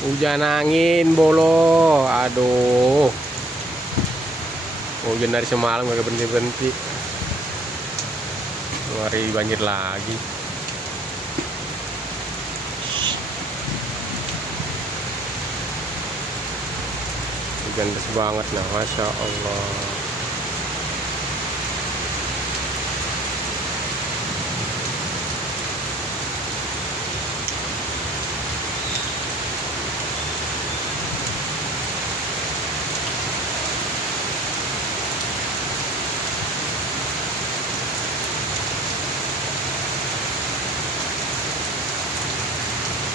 Hujan angin bolo. Aduh. Hujan dari semalam gak berhenti-berhenti. Hari banjir lagi. Hujan deras banget nah, Masya Allah.